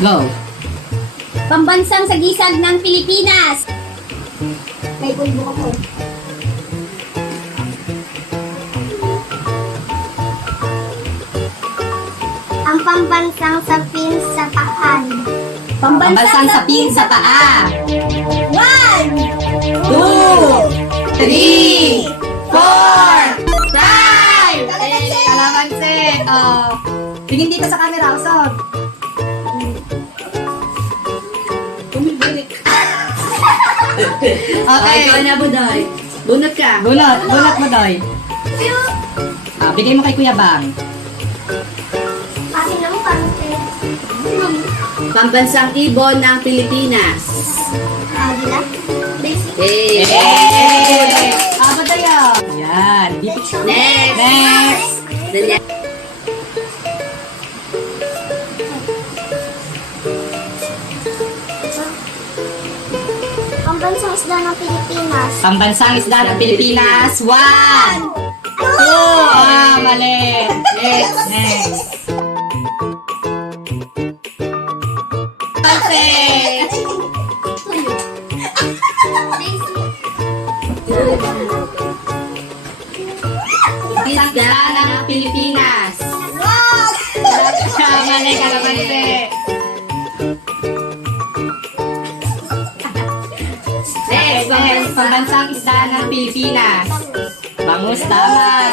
Go. Pambansang sagisag ng Pilipinas. May pulbo ako. Ang pambansang sapin sa paan. Pambansang sapin sa paa. One! Two, three, four, five! Eh, Kalamansi. Oh. Tingin dito sa camera, usog. Okay. Ikaw na, Buday. Bunot ka. Bunot, bunot mo, Doy. Ah, bigay mo kay Kuya Bang. Akin lang parang Pambansang ibon ng Pilipinas. Agila. Hey. Yay! Ah, ba tayo? Yan. Next. Next. Next. Pambansang isla ng Pilipinas. Pambansang isda ng Pilipinas. One. Two. Ah, mali. Next. Next. Pilipinas. Bangus, tama.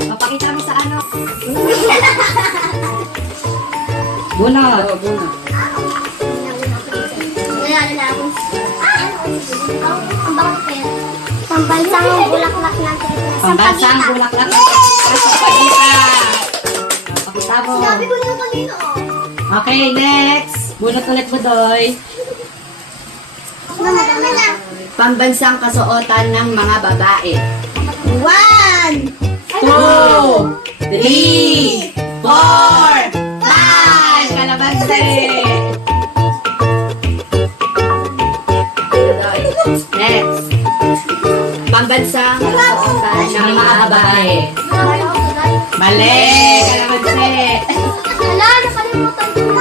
Mapakita mo sa ano? Bunot. Oh, bunot. Na? Pambansang bulaklak ng Pilipinas. Pambansang bulaklak ng sa pagita. Pakita mo. Sinabi ko yung kanino. Okay, next. Bunot ulit mo, Doy. Mama, tama na. Pambansang kasuotan ng mga babae. One! Two, three, four, five. Kalamansi. Next. Pambansang kasuotan Ng mga babae. Mali. Kalamansi. Wala, nakalimutan ko.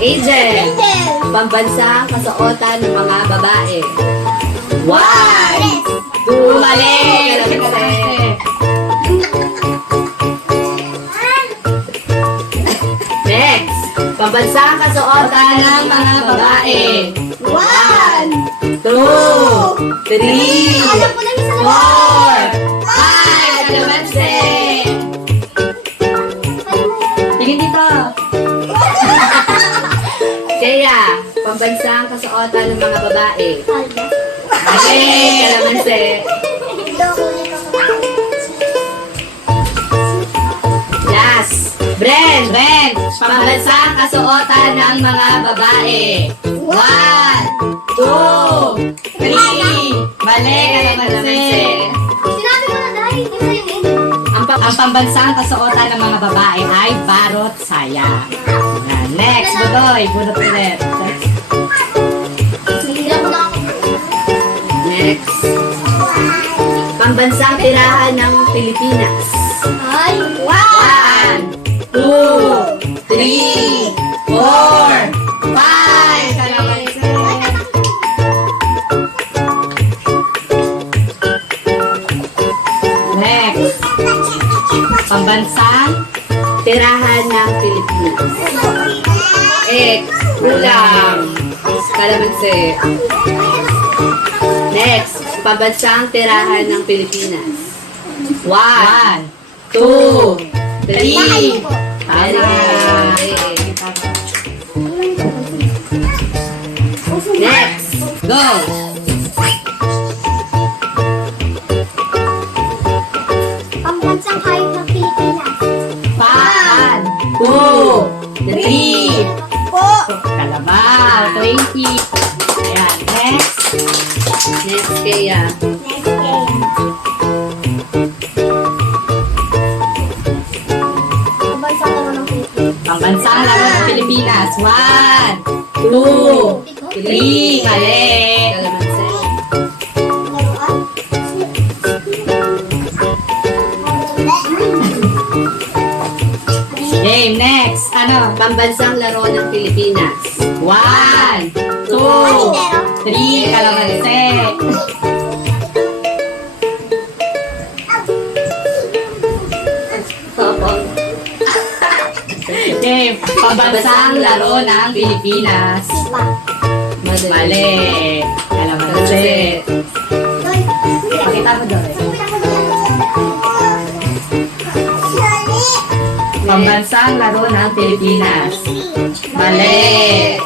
Angel. Pambansang kasuotan ng mga babae. One. Two, mali. Next. Pambansang kasuotan ng mga babae. One, two, three, four, pambansang kasuotan ng mga babae. Mali. Kalamansi. Last. Bren. Ren, pambansang kasuotan ng mga babae. One, two, three. Mali, kalamansi. Sinabi ko na dahil, hindi sa'yo eh. Ang, pa- ang pambansang kasuotan ng mga babae ay barot saya. Next, budoy. Budot ulit. Pambansang tirahan ng Pilipinas. Ay, One. Two, three, four, five. Next, pambansang Tirahan ng Pilipinas. X. Kulang. Kalamansi. Next. Pambansang tirahan ng Pilipinas. One. two, three. Very good. Next. Go! pambansang hayop ng Pilipinas. One, two, three. Po. Kalabaw, 20. Next game. Pambansang laro ng Pilipinas. One, two, three. Mali. Game, next. Ano? Pambansang laro ng Pilipinas. One, two, three, kalamansi. Okay, pambansang laro ng Pilipinas. Mali. Kalamansi. Pakita mo doon. Pambansang laro ng Pilipinas. Mali.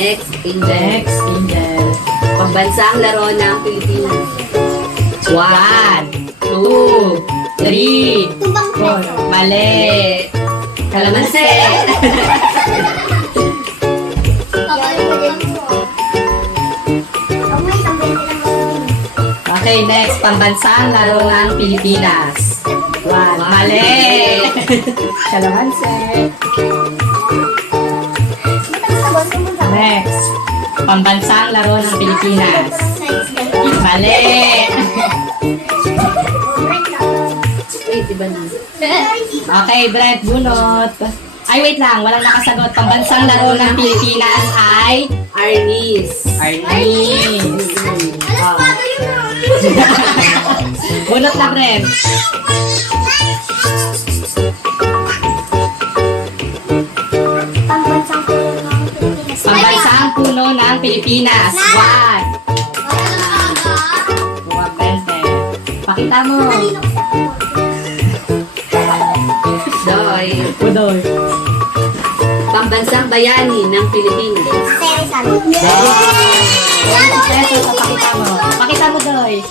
Next, Angel. Next, Angel. Pambansang laro ng Pilipinas. One, two, three, four. Mali. Kalamansi. Okay, next. Pambansang laro ng Pilipinas. One. Mali. Kalamansi. Pambansang laro ng Pilipinas. Mali. Okay, Brett, bunot. Ay, wait lang. Walang nakasagot. Pambansang laro ng Pilipinas ay Arnis. Arnis. Oh. bunot na, Brett. Puno ng Pilipinas. One. Buwa, Bente. Pakita mo. Doy. Budoy. Pambansang bayani ng Pilipinas. Peso, pakita mo. Pakita mo, Doy.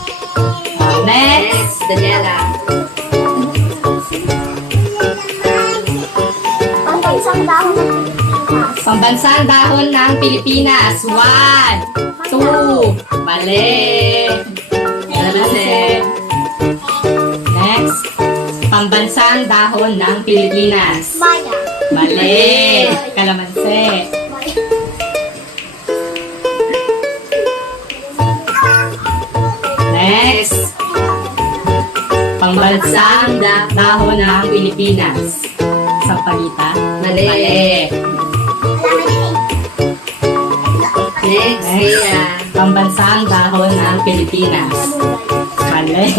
Next. Next, Daniela. Pambansang dahon ng Pilipinas. One. Two. Mali. Kalamansi. Next. Pambansang dahon ng Pilipinas. Mali. Kalamansi. Next. Pambansang da- dahon ng Pilipinas. Sampagita. Mali. Next, Sia. Pambansang dahon ng Pilipinas. Mali.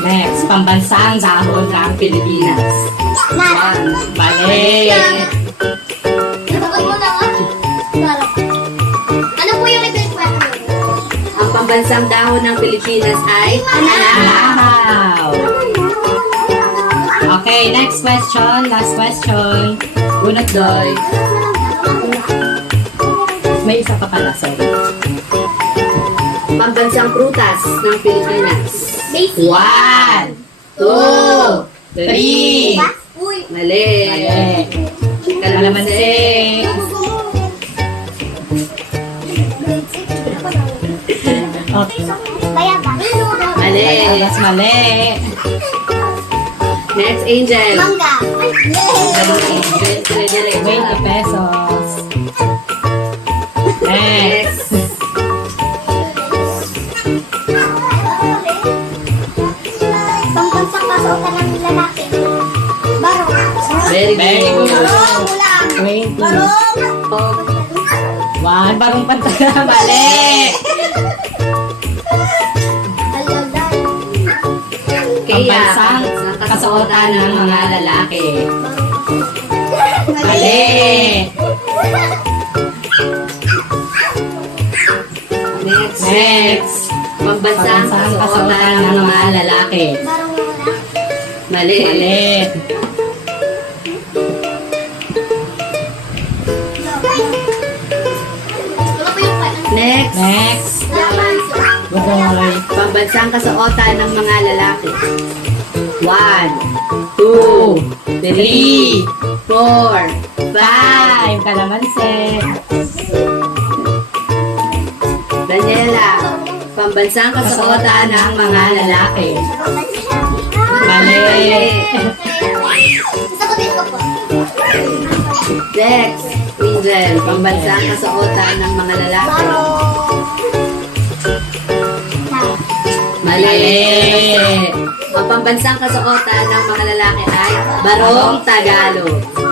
Next, pambansang dahon ng Pilipinas. One. Mali. Ano po yung ito Ang pambansang dahon ng Pilipinas ay Wow. Next question. Last question. Unat doy. May isa pa pala, sorry. Pambansang prutas ng Pilipinas. One, two, three. Uy, Mali. Mali. Kalamansi. Okay. Mali. Alas mali. Next, Angel. Mangga. Dire-dire. 20 pesos. Next. Pambansang kasuotan ng lalaki. Barong. Very good. Barong, ulang. 20. Barong. One, barong pantala. Mali. Aladay. Pambansang kasuotan ng mga lalaki. Mali. Next. Next. Pambansang Pambansang kasuotan ng mga lalaki. Mali. Mali. Next. Next. Laban. Budoy. Pambansang kasuotan ng mga lalaki. One, two, three, four, five. Kalamansi. Daniela. Pambansang kasuotan ng mga lalaki. Mali. Next. Angel, pambansang kasuotan ng mga lalaki. Mali. Ang pambansang kasuotan ng mga lalaki ay Barong Tagalog.